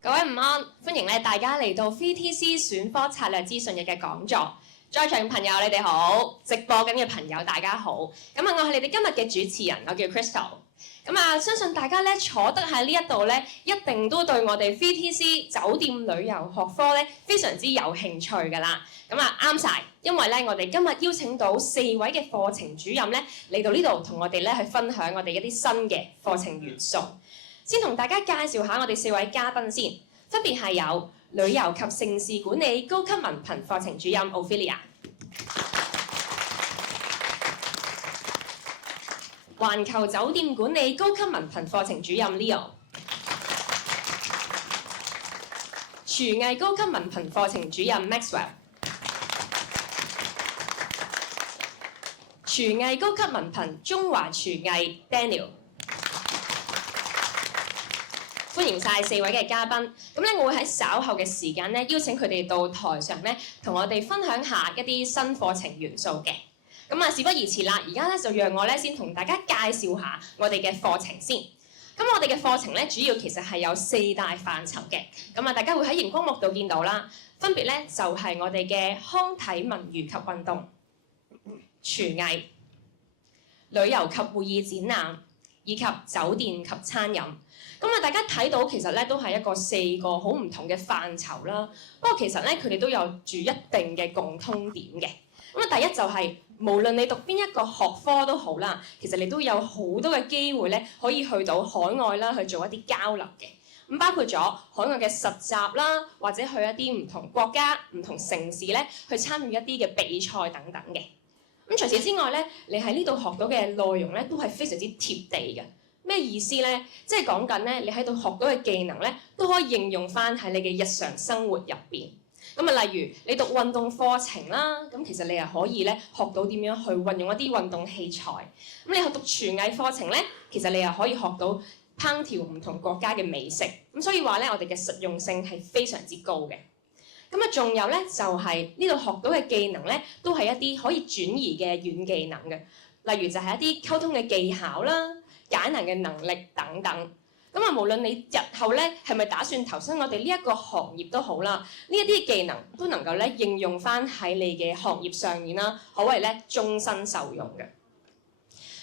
各位午安，歡迎大家嚟到 VTC 選科策略資訊日嘅講座。在場朋友你哋好，直播緊嘅朋友大家好。我係你哋今日嘅主持人，我叫 Crystal。相信大家坐得喺呢一度一定都對我哋 VTC 酒店旅遊學科非常之有興趣㗎啦。啱晒，因為我哋今日邀請到4位嘅課程主任嚟到呢度同我哋去分享我哋一啲新嘅課程元素。先同大家介紹下我哋4位嘉賓先，分別係有旅遊及城市管理高級文憑課程主任 Ophelia， 環球酒店管理高級文憑課程主任 Leo， 廚藝高級文憑課程主任 Maxwell， 廚藝高級文憑中華廚藝 Daniel。歡迎晒4位嘅嘉賓，我會喺稍後嘅時間邀請佢哋到台上同我哋分享下一啲新課程元素嘅。事不宜遲啦，而家就讓我先同大家介紹下我哋嘅課程先。我哋嘅課程主要其實係有4大範疇嘅，大家會喺熒光幕度見到啦，分別就係我哋嘅康體文娛及運動、廚藝、旅遊及會議展覽，以及酒店及餐飲。大家睇到其實都係4個好唔同嘅範疇啦。不過其實佢哋都有住一定嘅共通點嘅。第一就係無論你讀邊一個學科都好啦，其實你都有好多嘅機會可以去到海外啦去做一啲交流嘅。包括咗海外嘅實習啦，或者去一啲唔同國家、唔同城市去參與一啲嘅比賽等等嘅。除此之外你喺呢度學到嘅內容都係非常之貼地嘅。咩意思呢？即係講緊你喺度學到嘅技能都可以應用翻喺你嘅日常生活入邊。例如你讀運動課程啦，其實你又可以學到點樣去運用一啲運動器材。你學讀廚藝課程其實你又可以學到烹調唔同國家嘅美食。所以話我哋嘅實用性係非常之高嘅。仲有就係呢度學到嘅技能都係一啲可以轉移嘅軟技能嘅。例如就係一啲溝通嘅技巧啦、解難嘅能力等等。無論你日後係咪打算投身我哋呢一個行業都好啦，呢一啲技能都能夠應用翻喺你嘅行業上面啦，可謂終身受用嘅。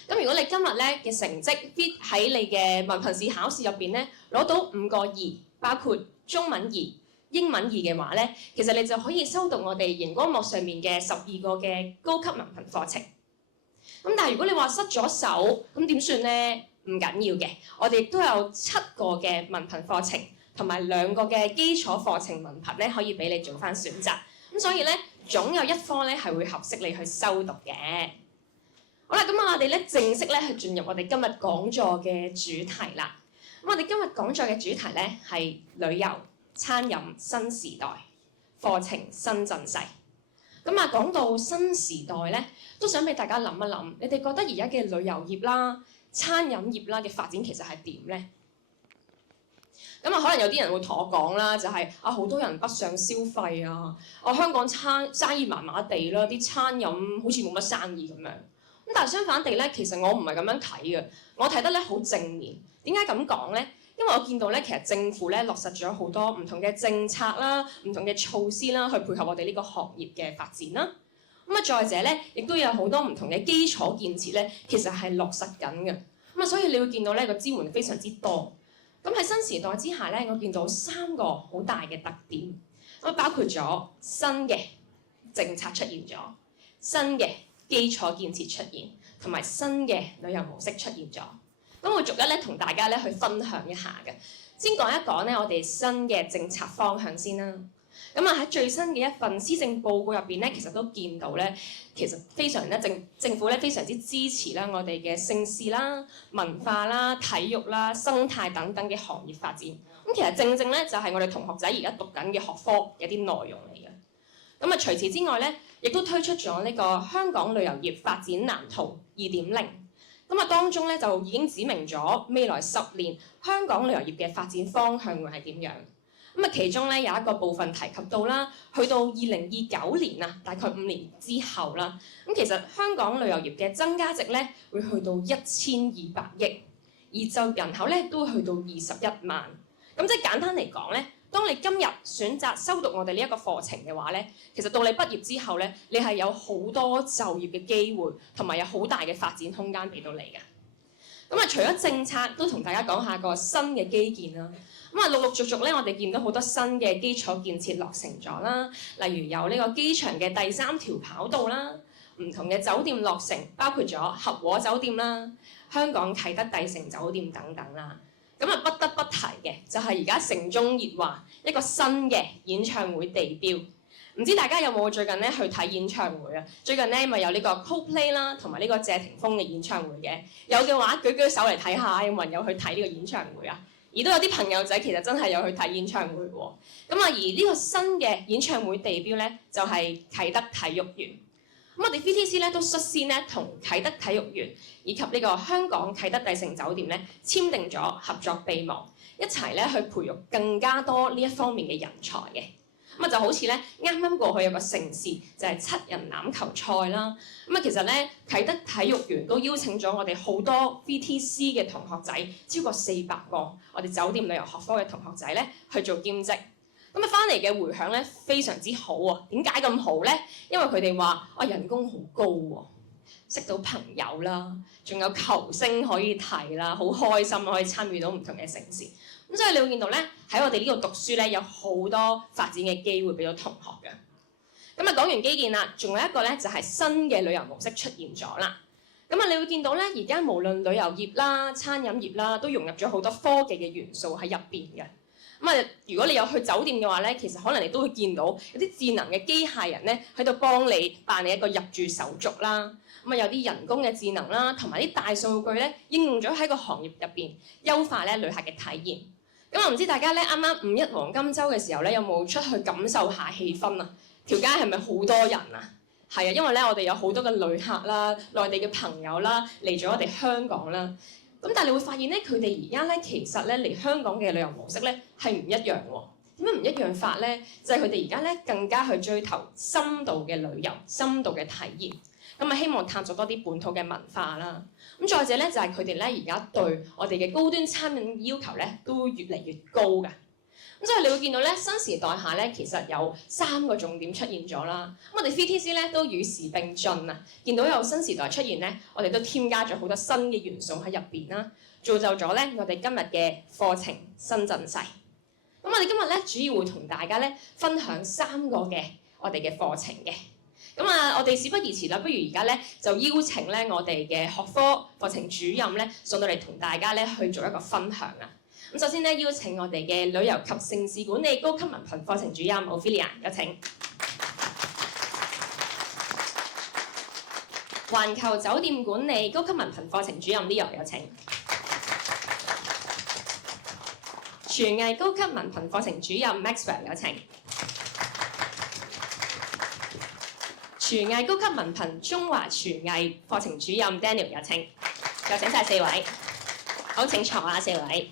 如果你今日嘅成績 fit 喺你嘅文憑試考試入邊攞到5個2，包括中文2、英文2嘅話其實你就可以修讀我哋熒光幕上面嘅12個嘅高級文憑課程。但係如果你話失咗手，咁點算呢？唔緊要嘅，我哋亦都有7個嘅文憑課程，同埋2個嘅基礎課程文憑可以俾你做翻選擇。所以總有一科係會合適你去修讀嘅。好啦，我哋正式去進入我哋今日講座嘅主題啦。我哋今日講座嘅主題係旅遊、餐飲新時代課程新陣勢。講到新時代都想俾大家諗一諗，你哋覺得而家嘅旅遊業啦、餐飲業啦嘅發展其實係點呢？可能有啲人會同我講啦，就係好多人北上消費啊，香港生意麻麻地啦，啲餐飲好似冇乜生意咁樣。但係相反地其實我唔係咁樣睇嘅，我睇得好正面。點解咁講呢？因為我見到其實政府落實咗好多唔同嘅政策啦、唔同嘅措施啦，去配合我哋呢個行業嘅發展啦。再者亦都有好多唔同嘅基礎建設其實係落實緊嘅。所以你會見到個支援非常之多。喺新時代之下我見到3個好大嘅特點。包括咗新嘅政策出現咗，新嘅基礎建設出現，同埋新嘅旅遊模式出現咗。我逐一同大家去分享一下嘅。先講一講我哋新嘅政策方向先啦。喺最新嘅一份施政報告入邊其實都見到其實非常政府非常之支持啦我哋嘅盛事啦、文化啦、體育啦、生態等等嘅行業發展。其實正正就係我哋同學仔而家讀緊嘅學科有啲內容嚟嘅。除此之外亦都推出咗呢個香港旅遊業發展藍圖2.0。當中就已經指明咗未來10年香港旅遊業嘅發展方向會係點樣。其中有一個部分提及到啦，去到2029年啊，大概5年之後啦，其實香港旅遊業嘅增加值會去到1200億，而就人口都會去到21萬。咁即係簡單嚟講咧，當你今日選擇修讀我哋呢一個課程嘅話咧，其實到你畢業之後咧，你係有好多就業嘅機會，同埋有好大嘅發展空間俾到你嘅。咁啊，除咗政策，都同大家講下個新嘅基建啦。咁啊，陸陸續續咧，我哋見到好多新嘅基礎建設落成咗啦，例如有呢個機場嘅第3條跑道啦，唔同嘅酒店落成，包括咗合和酒店啦、香港啟德帝城酒店等等啦。咁啊，不得不提嘅就係而家城中熱話一個新嘅演唱會地標。唔知大家有冇最近咧去睇演唱會啊？最近咧咪有呢個 Coldplay 啦，同埋呢個謝霆鋒嘅演唱會嘅。有嘅話舉舉手嚟睇下，有冇人有去睇呢個演唱會啊？而都有啲朋友仔其實真係有去睇演唱會喎。咁啊，而呢個新嘅演唱會地標咧就係啟德體育園。咁我哋 VTC 咧都率先咧同啟德體育園以及呢個香港啟德帝城酒店咧簽訂咗合作備忘，一齊咧去培育更加多呢一方面嘅人才嘅。咁啊就好似咧啱啱過去有個盛事就係7人欖球賽啦。咁啊其實咧啟德體育園都邀請咗我哋好多 VTC 嘅同學仔，超過400個我哋酒店旅遊學科嘅同學仔咧去做兼職。咁啊翻嚟嘅迴響咧非常之好喎。點解咁好咧？因為佢哋話人工好高喎，識到朋友啦，仲有球星可以睇啦，好開心可以參與到唔同嘅盛事。咁所以你會見到咧，喺我哋呢度讀書咧，有好多發展嘅機會俾到同學嘅。咁啊講完基建啦，仲有一個咧就係新嘅旅遊模式出現咗啦。咁啊，你會見到咧，而家無論旅遊業啦、餐飲業啦，都融入咗好多科技嘅元素喺入邊嘅。咁啊，如果你有去酒店嘅話咧，其實可能你都會見到有啲智能嘅機械人咧喺度幫你辦理一個入住手續啦。咁啊，有啲人工嘅智能啦，同埋啲大數據咧應用咗喺個行業入邊，優化咧旅客嘅體驗。咁我唔知大家咧啱啱5·1黃金週嘅時候咧，有冇出去感受下氣氛啊？條街係咪好多人啊？係啊，因為咧我哋有好多嘅旅客啦、內地嘅朋友啦嚟咗我哋香港啦。咁但係你會發現咧，佢哋而家咧其實咧嚟香港嘅旅遊模式咧係唔一樣喎。點解唔一樣法咧？就係佢哋而家咧更加去追求深度嘅旅遊、深度嘅體驗。咁啊，希望探索多啲本土嘅文化啦。咁再者咧，就係佢哋咧而家對我哋嘅高端餐飲要求咧都越嚟越高㗎。咁所以你會見到咧，新時代下咧，其實有3個重點出現咗啦。咁我哋 VTC 咧都與時並進啊，見到有新時代出現咧，我哋都添加咗好多新嘅元素喺入邊啦，造就咗咧我哋今日嘅課程新陣勢。咁我哋今日咧主要會同大家咧分享3個嘅我哋嘅課程嘅。咁啊，我哋事不宜遲啦，不如而家咧就邀請咧我哋嘅學科課程主任咧上到嚟同大家咧去做一個分享啊。咁首先咧邀請我哋嘅旅遊及盛事管理高級文憑課程主任 Ophelia 有請。環球酒店管理高級文憑課程主任 Leo 有請。廚藝高級文憑課程主任 Maxwell 有請。廚藝高級文憑中華廚藝課程主任 Daniel 有請。有請晒4位，好請坐啊4位。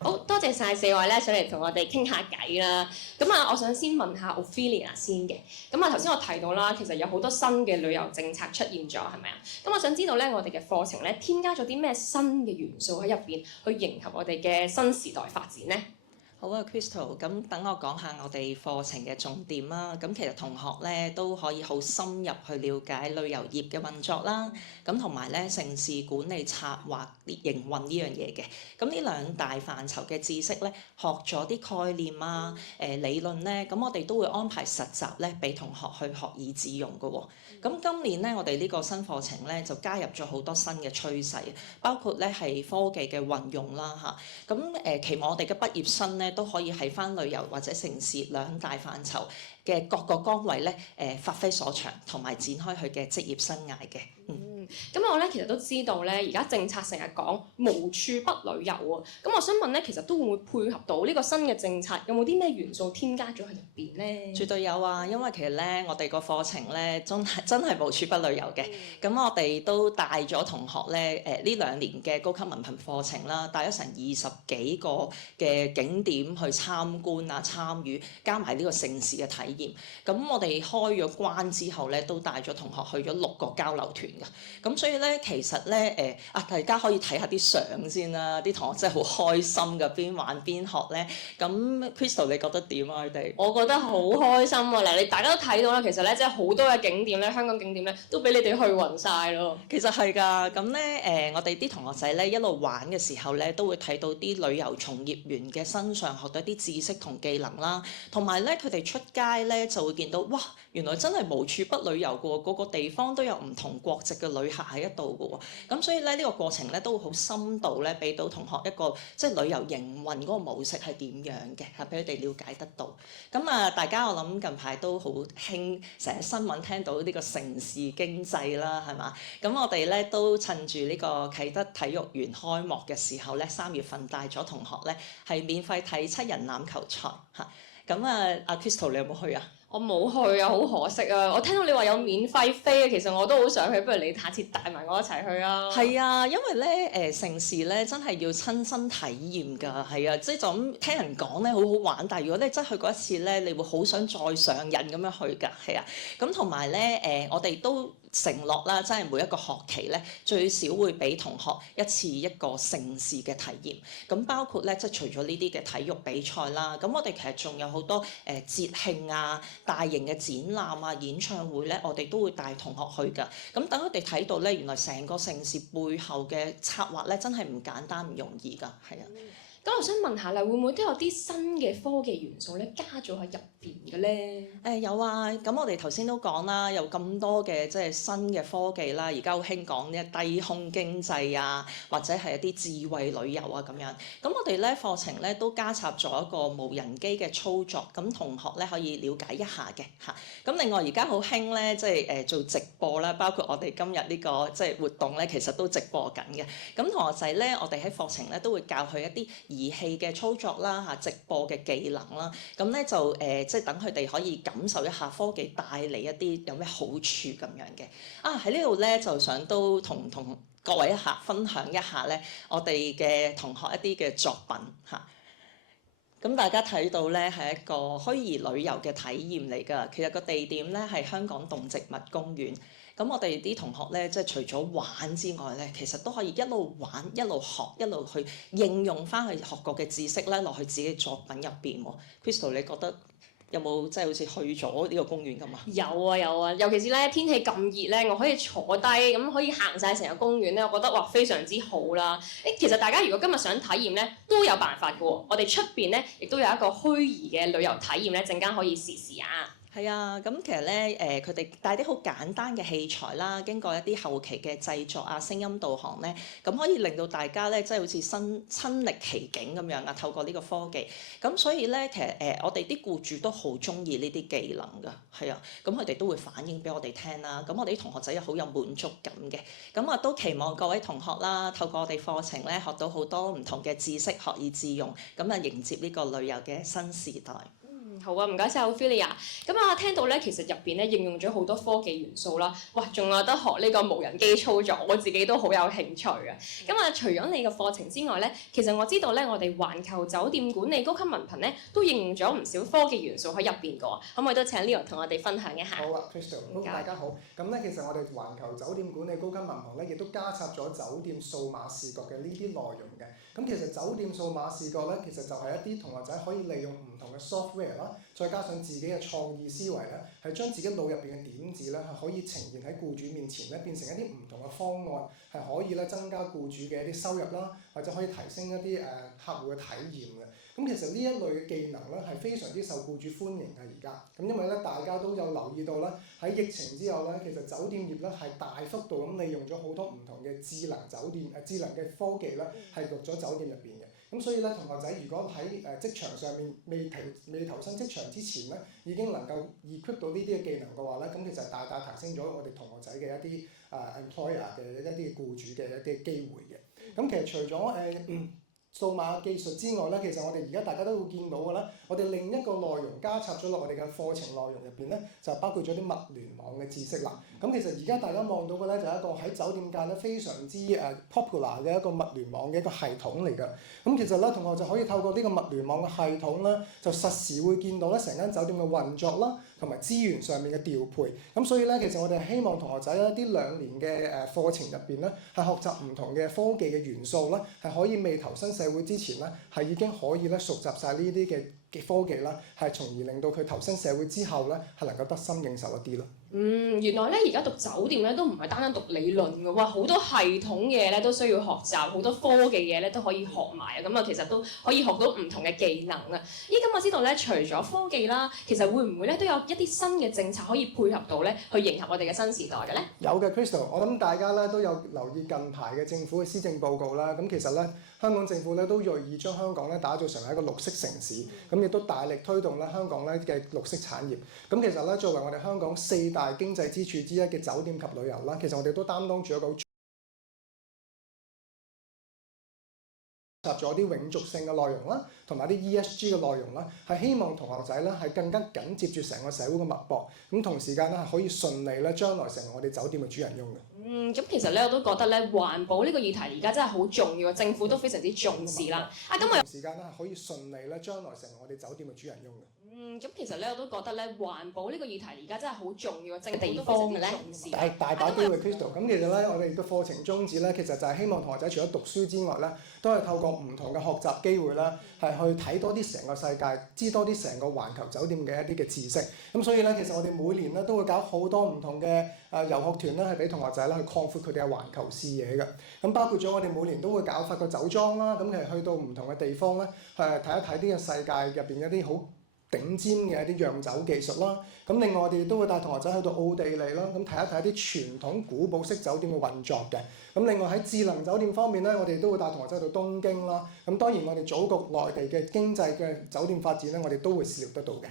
好多謝晒4位咧上嚟同我哋傾下偈啦。咁啊，我想先問下 Ophelia 先嘅。咁啊，頭先我提到啦，其實有好多新嘅旅遊政策出現咗，係咪啊？咁我想知道咧，我哋嘅課程咧添加咗啲咩新嘅元素喺入邊，去迎合我哋嘅新時代發展咧？好啊 ，Crystal，咁等我講下我哋課程嘅重點啦。咁其實同學咧都可以好深入去了解旅遊業嘅運作啦。咁同埋咧盛事管理策劃營運呢樣嘢嘅。咁呢2大範疇嘅知識咧，學咗啲概念啊、理論咧，咁我哋都會安排實習咧，俾同學去學以致用嘅喎。咁今年咧，我哋呢個新課程咧就加入咗好多新嘅趨勢，包括咧係科技嘅運用啦嚇。咁期望我哋嘅畢業生咧都可以喺返旅遊或者盛事2大範疇嘅各個崗位咧發揮所長，同埋展開佢嘅職業生涯嘅。咁我咧其實都知道咧，而家政策成日講無處不旅遊喎。咁我想問咧，其實都會唔會配合到呢個新嘅政策？有冇啲咩元素添加咗喺入邊咧？絕對有啊，因為其實咧，我哋個課程咧真係無處不旅遊嘅。咁我哋都帶咗同學咧，呢2年嘅高級文憑課程啦，帶咗成20幾個嘅景點去參觀啊、參與，加埋呢個盛事嘅體驗。咁我哋開咗關之後咧，都帶咗同學去咗6個交流團㗎。咁所以咧，其實咧大家可以睇下啲相先啦，啲同學真係好開心㗎，邊玩邊學咧。咁 Crystal 你覺得點啊？佢哋？我覺得好開心啊！嗱，你大家都睇到啦，其實咧，即係好多嘅景點咧，香港景點咧，都俾你哋去暈晒咯。其實係㗎，咁咧我哋啲同學仔咧一路玩嘅時候咧，都會睇到啲旅遊從業員嘅身上學到一啲知識同技能啦，同埋咧佢哋出街咧就會見到，哇！原來真係無處不旅遊嘅喎，個個地方都有唔同國籍嘅旅客喺一度嘅喎，咁所以咧呢個過程咧都會好深度咧，俾到同學一個即係旅遊營運嗰個模式係點樣嘅，係俾佢哋了解得到。咁啊，大家我諗近排都好興，成日新聞聽到呢個城市經濟啦，係嘛？咁我哋咧都趁住呢個啟德體育園開幕嘅時候咧，3月份帶咗同學咧係免費睇7人欖球賽嚇。咁啊，阿 Crystal 你有冇去啊？我冇去啊，好可惜啊！我聽到你話有免費飛啊，其實我都好想去，不如你下次帶埋我一齊去啊！係啊，因為咧城市咧真係要親身體驗㗎，係啊，即係就咁聽人講咧好好玩，但係如果你真係去過一次咧，你會好想再上癮咁樣去㗎，係啊，咁同埋咧我哋都承諾啦，真係每一個學期咧最少會俾同學一次一個盛事嘅體驗，咁包括咧即係除咗呢啲嘅體育比賽啦，咁我哋其實仲有好多節慶啊、大型嘅展覽啊、演唱會咧，我哋都會帶同學去㗎。咁等佢哋睇到咧，原來成個盛事背後嘅策劃咧，真係唔簡單唔容易㗎，係啊。咁我想問下啦，會唔會都有啲新嘅科技元素咧加咗喺入邊嘅咧？有啊，咁我哋頭先都講啦，有咁多嘅即係新嘅科技啦，而家好興講呢低空經濟啊，或者係一啲智慧旅遊啊咁樣。咁我哋咧課程咧都加插咗一個無人機嘅操作，咁同學咧可以了解一下嘅嚇。咁另外而家好興咧，即係做直播啦，包括我哋今日呢個即係活動咧，其實都直播緊嘅。咁同學仔咧，我哋喺課程咧都會教佢一啲儀器嘅操作啦嚇，直播嘅技能啦，咁咧就即係等佢哋可以感受一下科技帶嚟一啲有咩好處咁樣嘅。喺呢度咧就想都同各位分享一下咧，我哋嘅同學一啲嘅作品嚇。咁大家睇到咧係一個虛擬旅遊嘅體驗嚟㗎，其實個地點咧係香港動植物公園。咁我哋啲同學咧，即係除咗玩之外咧，其實都可以一路玩一路學，一路去應用翻佢學過嘅知識咧落去自己嘅作品入邊喎。Crystal 你覺得有冇即係好似去咗呢個公園咁啊？有啊有啊，尤其是咧天氣咁熱咧，我可以坐低咁可以行晒成個公園咧，我覺得哇非常之好啦。其實大家如果今日想體驗咧，都有辦法嘅喎。我哋出邊咧亦都有一個虛擬嘅旅遊體驗咧，陣間可以試試啊。係啊，咁其實咧佢哋帶啲好簡單嘅器材啦，經過一啲後期嘅製作啊、聲音導航咧，咁可以令到大家咧即係好似親歷其境咁樣啊。透過呢個科技，咁所以咧其實我哋啲僱主都好中意呢啲技能㗎，係啊，咁佢哋都會反映俾我哋聽啦。咁我哋啲同學仔又好有滿足感嘅，咁都期望各位同學啦，透過我哋課程咧學到好多唔同嘅知識，學以致用，咁迎接呢個旅遊嘅新時代。好啊，唔該晒Ophelia。咁我聽到咧，其實入邊咧應用咗好多科技元素啦。哇，仲有得學呢個無人機操作，我自己都好有興趣啊。咁除咗你嘅課程之外咧，其實我知道咧，我哋環球酒店管理高級文憑咧都應用咗唔少科技元素喺入邊㗎。可唔可以都請 Leo 同我哋分享一下？好啊 Crystal， 大家好。咁咧，其實我哋環球酒店管理高級文憑咧，亦都加插咗酒店數碼視覺嘅呢啲內容嘅。咁其實酒店數碼視覺咧，其實就係一啲同學仔可以利用唔同嘅 software 啦，再加上自己嘅創意思維咧，係將自己腦入邊嘅點子咧，係可以呈現喺僱主面前咧，變成一啲唔同嘅方案，係可以咧增加僱主嘅一啲收入啦，或者可以提升一啲客戶嘅體驗嘅。咁其實呢一類嘅技能咧係非常之受僱主歡迎嘅而家。咁因為咧大家都有留意到咧，喺疫情之後咧，其實酒店業咧係大幅度咁利用咗好多唔同嘅智能酒店智能嘅科技咧，係入咗酒店入邊嘅。咁所以咧，同學仔如果喺職場上面未投身職場之前咧，已經能夠 equip 到呢啲嘅技能嘅話咧，咁其實大大提升咗我哋同學仔嘅一啲employer 嘅一啲僱主嘅一啲機會嘅。咁其實除咗數碼技術之外咧，其實我哋而家大家都會見到嘅啦，我哋另一個內容加插咗落我哋嘅課程內容入邊咧，就包括咗啲物聯網嘅知識啦。咁其實而家大家望到嘅咧，就係一個喺酒店界咧非常之popular 嘅一個物聯網嘅一個系統嚟㗎。咁其實咧，同學就可以透過呢個物聯網嘅系統咧，就實時會見到咧成間酒店嘅運作啦，同埋資源上面嘅調配。咁所以咧，其實我哋希望同學仔咧呢2年嘅課程入邊咧，係學習唔同嘅科技嘅元素啦，係可以未投身社會之前咧，係已經可以咧熟習晒呢啲嘅科技啦，係從而令到佢投身社會之後咧，係能夠得心應手一啲咯。原來咧而家讀酒店咧都唔係單單讀理論嘅喎，好多系統嘅嘢咧都需要學習，好多科技嘢咧都可以學埋啊！咁啊，其實都可以學到唔同嘅技能啊！咁我知道咧，除咗科技啦，其實會唔會咧都有一啲新嘅政策可以配合到咧，去迎合我哋嘅新時代嘅咧？有嘅 Crystal， 我諗大家咧都有留意近排嘅政府嘅施政報告啦。咁其實咧，香港政府咧都鋭意將香港咧打造成為一個綠色城市，咁亦都大力推動咧香港咧嘅綠色產業。咁其實咧，作為我哋香港4大經濟支柱之一嘅酒店及旅遊啦，其實我哋都擔當住一個咗啲永續性嘅內容啦，同埋啲 ESG 嘅內容啦，係希望同學仔咧係更加緊接住成個社會嘅脈搏，咁同時間咧係可以順利咧將來成為我哋酒店嘅主人翁嘅。咁其實咧我都覺得咧環保呢個議題而家真係好重要，政府都非常之重視啦。咁我同時間咧係可以順利咧將來成為我哋酒店嘅主人翁嘅。咁其實咧我都覺得咧環保呢個議題而家真係好重要，政府都非常之重視。大把機會 Crystal。咁其實咧我哋嘅課程宗旨咧，其實就係希望同學仔除咗讀書之外咧，都係透過唔同嘅學習機會啦，係去睇多啲成個世界，知多啲成個環球酒店嘅一啲嘅知識。咁所以咧，其實我哋每年咧都會搞好多唔同嘅遊學團咧，係俾同學仔咧去擴闊佢哋嘅環球視野嘅。咁包括咗我哋每年都會搞法國酒莊啦，咁其實去到唔同嘅地方咧，睇一睇呢個世界入邊一啲好頂尖嘅一啲釀酒技術啦。咁另外我哋都會帶同學仔去到奧地利啦，咁睇一睇啲傳統古堡式酒店嘅運作嘅。咁另外喺智能酒店方面咧，我哋都會帶同學仔去到東京啦。咁當然我哋祖國內地嘅經濟嘅酒店發展咧，我哋都會涉獵得到嘅。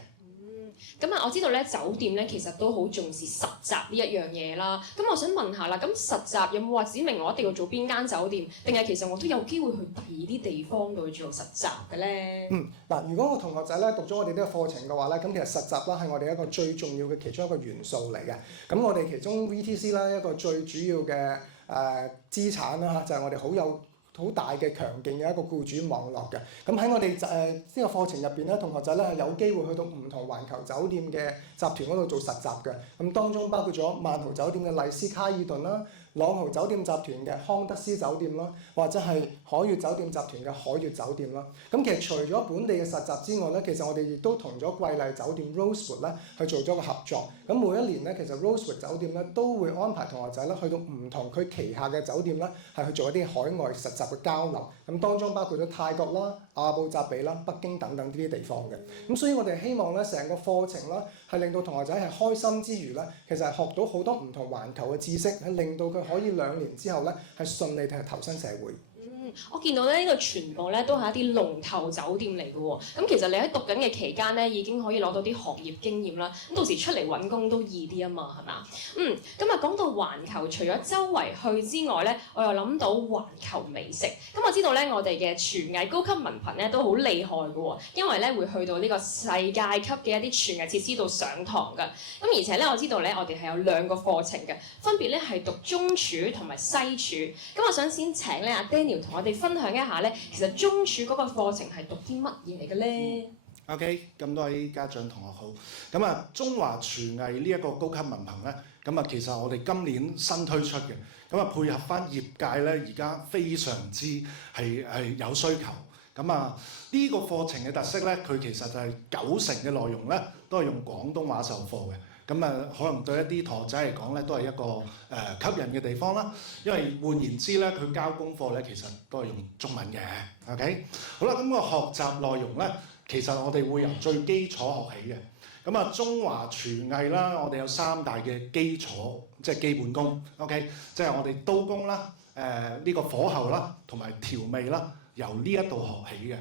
我知道咧酒店咧其實都好重視實習呢一樣嘢啦。咁我想問下啦，咁實習有冇話指明我一定要做邊間酒店，定係其實我都有機會去第二啲地方度去做實習嘅咧？如果個同學仔咧讀咗我哋呢個課程嘅話咧，咁其實實習啦係我哋一個最重要嘅其中一個元素嚟嘅。咁我哋其中 VTC 啦一個最主要嘅資產啦就係我哋好大嘅強勁嘅一個僱主網絡嘅。咁喺我哋呢個課程入邊咧，同學仔咧係有機會去到唔同環球酒店嘅集團嗰度做實習嘅。咁當中包括咗萬豪酒店嘅麗思卡爾頓啦、朗豪酒店集團嘅康德斯酒店啦，或者係海悅酒店集團嘅海悅酒店啦。咁其實除咗本地嘅實習之外咧，其實我哋亦都同咗瑰麗酒店 Rosewood 咧去做咗個合作。咁每一年咧，其實 Rosewood 酒店咧都會安排同學仔咧去到唔同佢旗下嘅酒店咧，係去做一啲海外實習嘅交流。咁當中包括咗泰國啦、阿布扎比啦、北京等等呢啲地方嘅。咁所以我哋希望咧成個課程啦，係令到同學仔係開心之餘咧，其實係學到好多唔同環球嘅知識，係令到佢可以2年之後咧係順利地投身社會。我見到咧呢個全部咧都係一啲龍頭酒店嚟嘅喎。咁其實你喺讀緊嘅期間咧，已經可以攞到啲行業經驗啦。咁到時出嚟揾工都易啲啊嘛，係嘛？講到環球，除咗周圍去之外咧，我又諗到環球美食。咁我知道咧，我哋嘅廚藝高級文憑咧都好厲害嘅喎，因為咧會去到呢個世界級嘅一啲廚藝設施度上堂㗎。咁而且咧，我知道咧，我哋係有2個課程嘅，分別咧係讀中廚同埋西廚。咁我想先請咧阿 Daniel 同我哋分享一下咧，其實中廚嗰個課程係讀啲乜嘢嚟嘅咧？OK，咁多位家長同學好。咁啊，中華廚藝呢一個高級文憑咧，咁啊其實我哋今年新推出嘅，咁啊配合翻業界咧，而家非常之係有需求。咁啊呢個課程嘅特色咧，佢其實就係90%嘅內容咧，都係用廣東話授課嘅。咁啊，可能對一啲同學仔嚟講咧，都係一個吸引嘅地方啦。因為換言之咧，佢交功課咧，其實都係用中文嘅。OK， 好啦，咁個學習內容咧，其實我哋會由最基礎學起嘅。咁啊，中華廚藝啦，我哋有3大嘅基礎，即係基本功。OK， 即係我哋刀工啦、呢個火候啦，同埋調味啦，由呢一度學起嘅。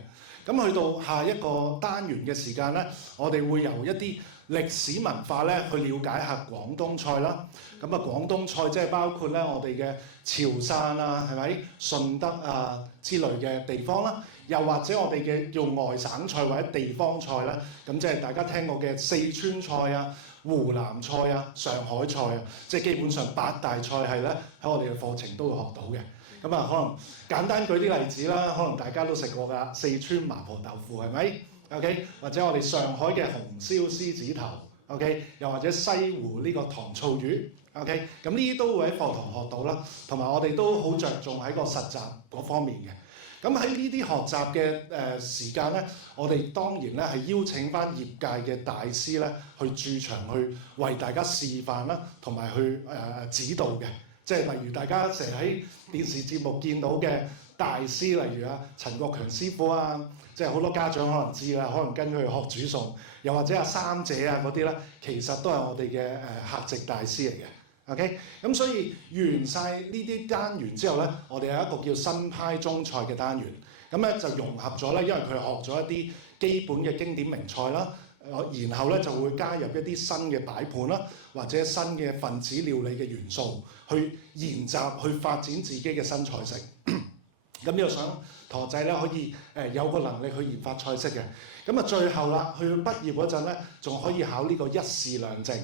咁去到下一個單元嘅時間咧，我哋會由一啲歷史文化咧去了解下廣東菜啦。咁啊，廣東菜即係包括咧我哋嘅潮汕啊，係咪順德啊之類嘅地方啦。又或者我哋嘅用外省菜或者地方菜啦。咁即係大家聽過嘅四川菜啊、湖南菜啊、上海菜啊，即係基本上8大菜系咧喺我哋嘅課程都會學到嘅。咁啊，可能簡單舉啲例子啦，可能大家都食過㗎，四川麻婆豆腐係咪？OK， 或者我哋上海嘅紅燒獅子頭 OK， 又或者西湖呢個糖醋魚，OK， 咁呢啲都會喺課堂學到啦，同埋我哋都好着重喺個實習嗰方面嘅。咁喺呢啲學習嘅時間咧，我哋當然咧係邀請翻業界嘅大師咧去駐場去為大家示範啦，同埋去指導嘅。即係例如大家成日喺電視節目見到嘅大師，例如陳國強師傅啊，即係好多家長可能知啦，可能跟佢學煮餸，又或者三姐啊嗰啲咧，其實都係我哋嘅客席大師嚟嘅。OK， 咁所以完晒呢啲單元之後咧，我哋有一個叫新派中菜嘅單元，咁咧就融合咗咧，因為佢學咗一啲基本嘅經典名菜啦，然後咧就會加入一啲新嘅擺盤啦，或者新嘅分子料理嘅元素，去研習去發展自己嘅新菜式。咁呢個想同學仔咧可以有個能力去研發菜式嘅。咁最後啦，去畢業嗰陣咧，仲可以考呢個一試兩證。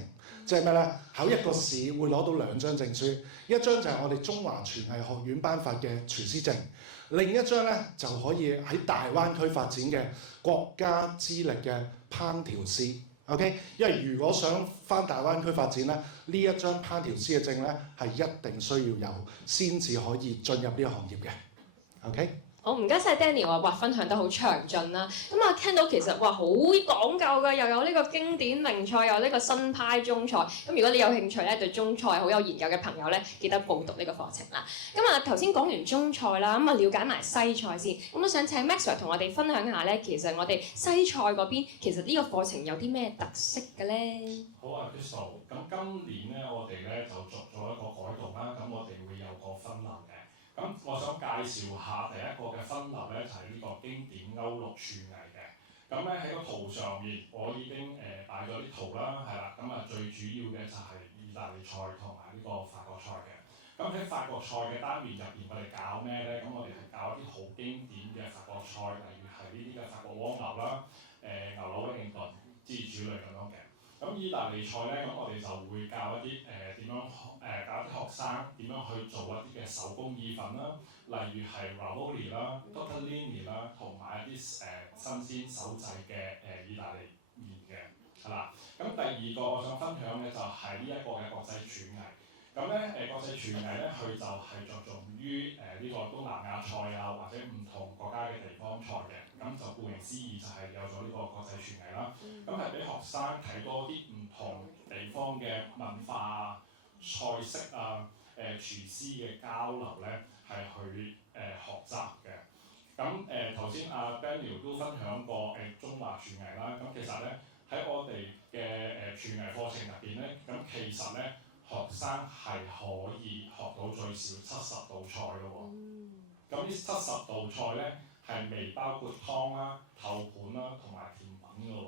即係咩咧？考一個試會攞到2張證書，一張就係我哋中華廚藝學院頒發嘅廚師證，另一張咧就可以喺大灣區發展嘅國家資歷嘅烹調師。OK， 因為如果想返大灣區發展咧，呢一張烹調師嘅證咧係一定需要有，先至可以進入呢個行業嘅。OK。好，唔該晒 Daniel 啊，哇，分享得好詳盡啦。咁啊，聽到其實哇好講究㗎，又有呢個經典名菜，又有呢個新派中菜。咁如果你有興趣咧，對中菜好有研究嘅朋友咧，記得報讀呢個課程啦。咁啊，頭先講完中菜啦，咁啊了解埋西菜先。咁都想請 Max Sir 同我哋分享下咧，其實我哋西菜嗰邊其實呢個課程有啲咩特色嘅咧？好啊 Crystal， 咁今年咧我哋咧就作咗一個改動啦，咁我哋會有個分流嘅。咁我想介紹下第一個嘅分流咧，就係呢個經典歐陸廚藝嘅。咁咧喺個圖上面，我已經擺咗啲圖啦，係啦。咁最主要嘅就係意大利菜同埋呢個法國菜嘅。咁喺法國菜嘅單元入邊，我哋教咩咧？咁我哋係教一啲好經典嘅法國菜，例如係呢啲嘅法國蝸牛啦、牛柳威靈頓之類咁樣嘅。咁意大利菜咧，咁我哋就會教一啲點樣教啲學生點樣去做一啲嘅手工意粉啦，例如係 ravioli 啦、tortellini 啦，同埋一啲新鮮手製嘅意大利麵嘅，係啦。咁第二個我想分享嘅就係呢一個嘅國際廚藝。咁咧國際廚藝咧，佢就係着重於呢個東南亞菜啊，或者唔同國家嘅地方菜嘅。咁就顧名思義就係有咗呢個國際廚藝啦。咁係俾學生睇多啲唔同地方嘅文化啊、菜式啊、廚師嘅交流咧，係去學習嘅。咁頭先阿 Daniel 都分享過中華廚藝啦。咁其實咧喺我哋嘅廚藝課程入邊咧，咁其實咧學生係可以學到最少70道菜嘅喎。咁呢70道菜咧係未包括湯啦、頭盤啦同埋甜品嘅喎。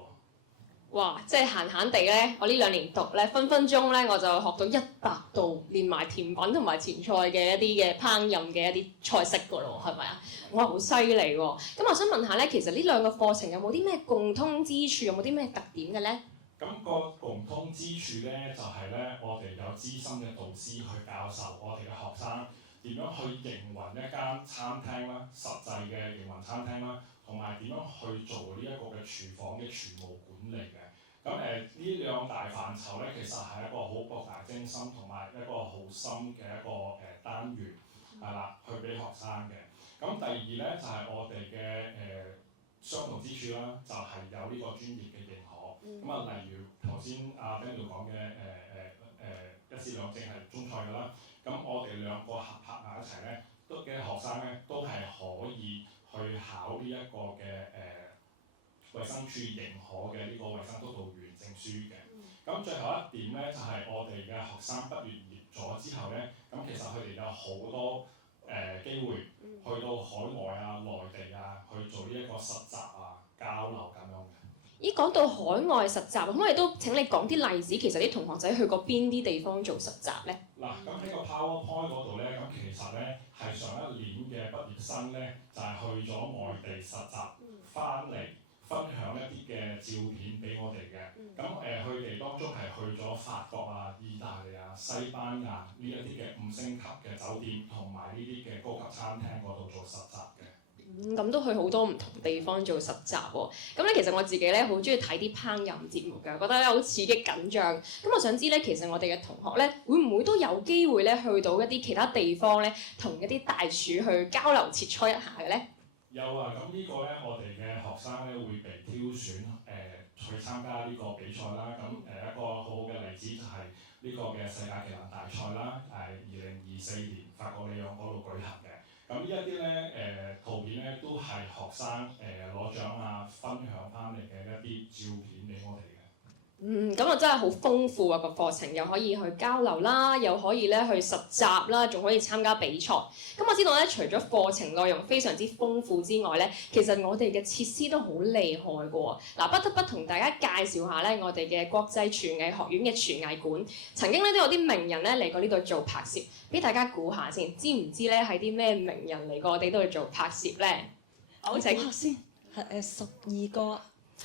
哇！即係閒閒地咧，我呢2年讀咧，分分鐘咧我就學到100道，連埋甜品同埋前菜嘅一啲嘅烹飪嘅一啲菜式㗎咯，係咪啊？哇！好犀利喎！咁我想問下咧，其實呢2個課程有冇啲咩共通之處，有冇啲咩特點嘅咧？咁個共通之處咧，就係咧，我哋有資深嘅導師去教授我哋嘅學生點樣去營運一間餐廳啦，實際嘅營運餐廳啦，同埋點樣去做呢一個嘅廚房嘅廚務管理嘅。咁呢2大範疇咧，其實係一個好博大精深同埋一個好深嘅一個單元，係啦，去俾學生嘅。咁第二咧就係我哋嘅相同之處啦，就係有呢個專業嘅認可。咁例如頭先阿 Daniel 講嘅一試兩證係中菜㗎啦。咁我哋2個合拍埋一齊咧，嘅學生咧都係可以去考呢一個嘅衛生署認可嘅呢個衛生督導員證書嘅。咁最後一點咧，就係我哋嘅學生畢業咗之後咧，咁其實佢哋有好多機會去到海外啊、內地啊去做呢一個實習啊、交流咁樣嘅。咦，講到海外實習，可唔可以都請你講啲例子？其實啲同學仔去過邊啲地方做實習咧？嗱，咁喺個 PowerPoint 嗰度咧，咁其實咧係上一年嘅畢業生咧，就係去咗外地實習，翻嚟分享一啲嘅照片俾我哋嘅。咁佢哋當中係去咗法國啊、意大利啊、西班牙呢一啲嘅5星級嘅酒店同埋呢啲嘅高級餐廳嗰度做實習嘅。咁都去好多唔同地方做實習喎。咁咧其實我自己咧好中意睇啲烹飪節目㗎，覺得咧好刺激緊張。咁我想知咧，其實我哋嘅同學咧會唔會都有機會咧去到一啲其他地方咧，同一啲大廚去交流切磋一下嘅咧？有啊，咁呢個咧我哋嘅學生咧會被挑選去參加呢個比賽啦。咁一個好好嘅例子就係呢個嘅世界技能大賽啦，2024年法國里昂嗰度舉行嘅。咁呢一啲咧圖片咧都係學生攞獎啊，分享翻嚟嘅一啲照片俾我哋嘅。咁啊真係好豐富啊個課程，又可以去交流啦，又可以咧去實習啦，仲可以參加比賽。咁我知道咧，除咗課程內容非常之豐富之外咧，其實我哋嘅設施都好厲害㗎喎。嗱，不得不同大家介紹下咧，我哋嘅國際廚藝學院嘅廚藝館，曾經咧都有啲名人咧嚟過呢度做拍攝，俾大家估下先，知唔知咧係啲咩名人嚟過我哋度做拍攝咧？我估下先，係12個。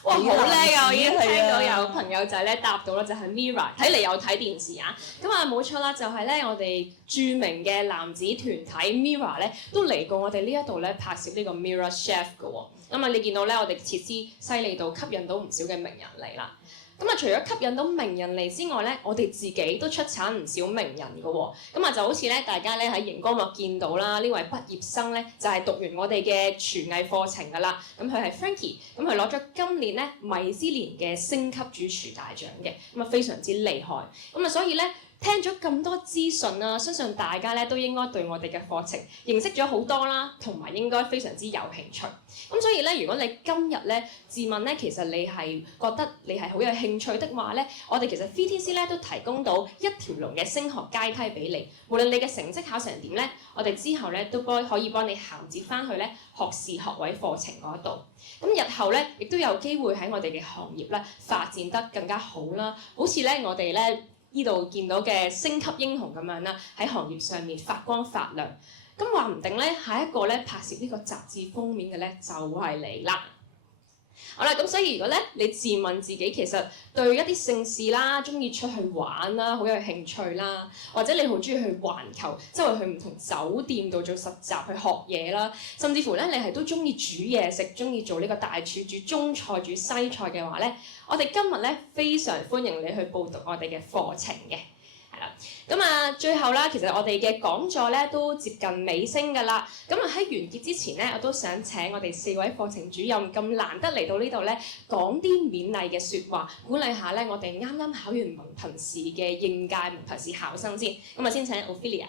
哇，好叻啊！我已經聽到係啊有朋友仔咧答到啦，就係 Mirror，睇嚟有睇電視啊！咁啊冇錯啦，就係咧我哋著名嘅男子團體 Mirror 咧，都嚟過我哋呢一度咧拍攝呢個 Mirror Chef 嘅喎。咁啊，你見到咧我哋設施犀利到吸引到唔少嘅名人嚟啦。咁啊，除咗吸引到名人嚟之外咧，我哋自己都出產唔少名人嘅喎。咁啊，就好似咧，大家咧喺熒光幕見到啦，呢位畢業生咧就係讀完我哋嘅廚藝課程㗎啦。咁佢係 Frankie，咁佢攞咗今年咧米芝蓮嘅星級主廚大獎嘅，咁啊非常之厲害。咁啊，所以咧，聽咗咁多資訊啦，相信大家咧都應該對我哋嘅課程認識咗好多啦，同埋應該非常之有興趣。咁所以咧，如果你今日咧自問咧，其實你係覺得你係好有興趣的話咧，我哋其實 VTC 咧都提供到一條龍嘅升學階梯俾你。無論你嘅成績考成點咧，我哋之後咧都可以幫你銜接翻去咧學士學位課程嗰度。咁日後咧亦都有機會喺我哋嘅行業咧發展得更加好啦。好似咧我哋咧呢度見到嘅星級英雄咁樣啦，喺行業上面發光發亮。咁話唔定咧，下一個咧拍攝呢個雜誌封面嘅咧就係你啦。好啦，咁所以如果咧你自問自己其實對一啲盛事啦，中意出去玩啦，好有興趣啦，或者你好中意去環球，周圍去唔同酒店度做實習去學嘢啦，甚至乎咧你係都中意煮嘢食，中意做呢個大廚，煮中菜、煮西菜嘅話咧，我哋今日咧非常歡迎你去報讀我哋嘅課程嘅。咁啊，最後啦，其實我哋嘅講座咧都接近尾聲㗎啦。咁啊喺完結之前咧，我都想請我哋4位課程主任咁難得嚟到呢度咧，講啲勉勵嘅説話，鼓勵下咧我哋啱啱考完文憑試嘅應屆文憑試考生先。咁啊，先請 Ophelia。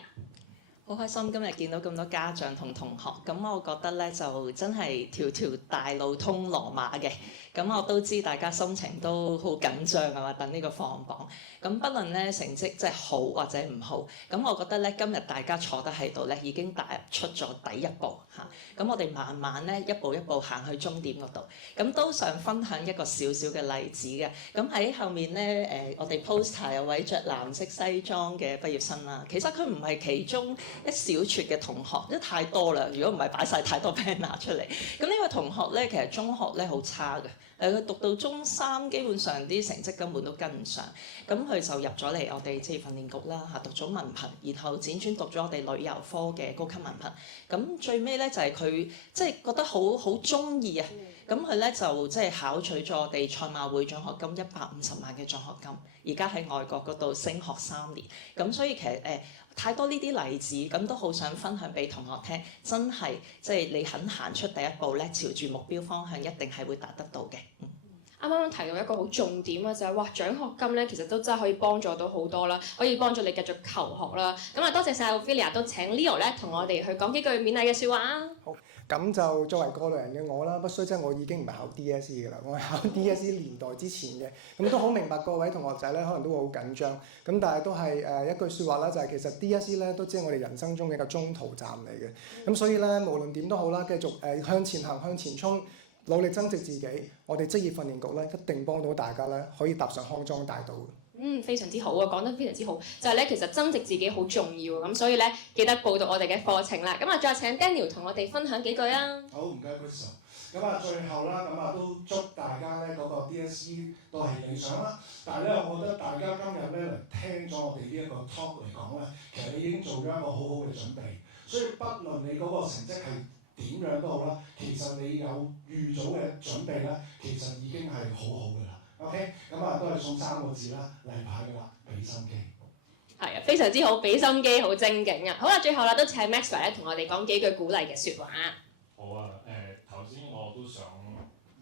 好開心今日見到咁多家長同同學，咁我覺得咧就真係條條大路通羅馬嘅。咁我都知大家心情都好緊張啊嘛，等呢個放榜。咁不論咧成績即係好或者唔好，咁我覺得咧今日大家坐得喺度咧已經踏出咗第一步嚇。咁我哋慢慢咧一步一步行去終點嗰度。咁都想分享一個小小嘅例子嘅。咁喺後面咧我哋 poster 有位着藍色西裝嘅畢業生啦。其實佢唔係其中一小撮嘅同學，因為太多啦。如果唔係擺晒太多 banner 出嚟，咁呢位同學咧其實中學咧好差嘅。佢讀到中三，基本上啲成績根本都跟唔上，咁佢就入咗嚟我哋職業訓練局啦嚇，讀咗文憑，然後輾轉讀咗我哋旅遊科嘅高級文憑，咁最尾咧就係佢即係覺得好中意啊，咁佢咧就即係考取咗我哋賽馬會獎學金150萬嘅獎學金，而家喺外國嗰度升學3年，咁所以其實太多呢啲例子，咁都好想分享俾同學聽，真係即係你肯行出第一步咧，朝住目標方向一定係會達得到嘅。啱啱提到一個好重點啊，就係哇獎學金咧，其實都真係可以幫助到好多啦，可以幫助你繼續求學啦。咁啊，多謝晒 Ophelia，都請 Leo 咧同我哋去講幾句勉勵嘅説話啊。好，咁就作為過來人嘅我啦，不須即係我已經唔係考 DSE 㗎啦，我係考 DSE 年代之前嘅，咁都好明白各位同學仔咧，可能都會好緊張，咁但係都係一句説話啦，就係其實 DSE 咧都只係我哋人生中嘅一個中途站嚟嘅，咁所以咧無論點都好啦，繼續向前行向前衝。努力增值自己，我哋職業訓練局咧一定幫到大家咧，可以踏上康莊大道。非常之好啊，講得非常之好。就係咧，其實增值自己好重要，咁所以咧記得報讀我哋嘅課程啦。咁啊，再請 Daniel 同我哋分享幾句啊。好，唔該 Chris。咁啊，最後啦，咁啊都祝大家咧嗰個 DSE 都係理想啦。但係咧，我覺得大家今日咧嚟聽咗我哋呢一個 talk 嚟講咧，其實你已經做咗一個好好嘅準備。所以不論你嗰個成績係點樣都好啦，其實你有預早嘅準備咧，其實已經係好好㗎啦。OK， 咁啊都係送3個字啦，例牌㗎啦，俾心機。係啊，非常之好，俾心機，好精警啊！好啦，最後啦，都請 Maxwell 咧同我哋講幾句鼓勵嘅説話。好啊，頭先我都想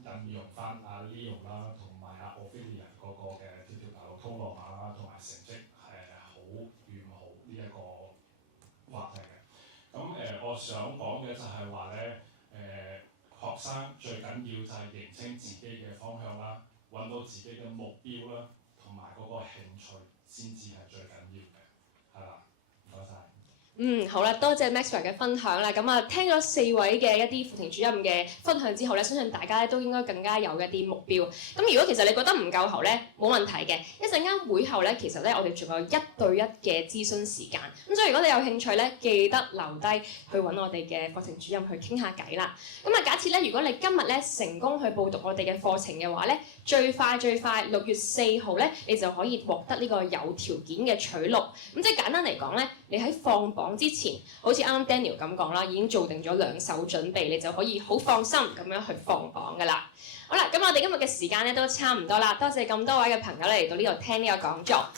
引用翻阿 Leo 啦，同埋阿 Ophelia 嗰個嘅條條大路通羅馬啦，同埋成績好與唔好呢一個話題嘅。咁我想講嘅就係話咧，學生最緊要就係認清自己嘅方向啦，揾到自己嘅目標啦，同埋嗰個興趣先至係最緊要嘅，係啦，唔該晒。好啦，多謝 Maxwell 嘅分享啦。咁啊，聽咗4位嘅一啲課程主任嘅分享之後咧，相信大家咧都應該更加有一啲目標。咁如果其實你覺得唔夠喉咧，冇問題嘅。一陣間會後咧，其實咧我哋仲有1對1嘅諮詢時間。咁所以如果你有興趣咧，記得留低去揾我哋嘅課程主任去傾下偈啦。咁啊，假設咧，如果你今日咧成功去報讀我哋嘅課程嘅話咧，最快6月4號咧，你就可以獲得呢個有條件嘅取錄。咁即係簡單嚟講咧，你喺放榜之前，好似啱啱 Daniel 咁講啦，已經做定咗2手準備，你就可以好放心咁樣去放榜噶啦。好啦，咁我哋今日嘅時間咧都差唔多啦，多謝咁多位嘅朋友嚟到呢度聽呢個講座。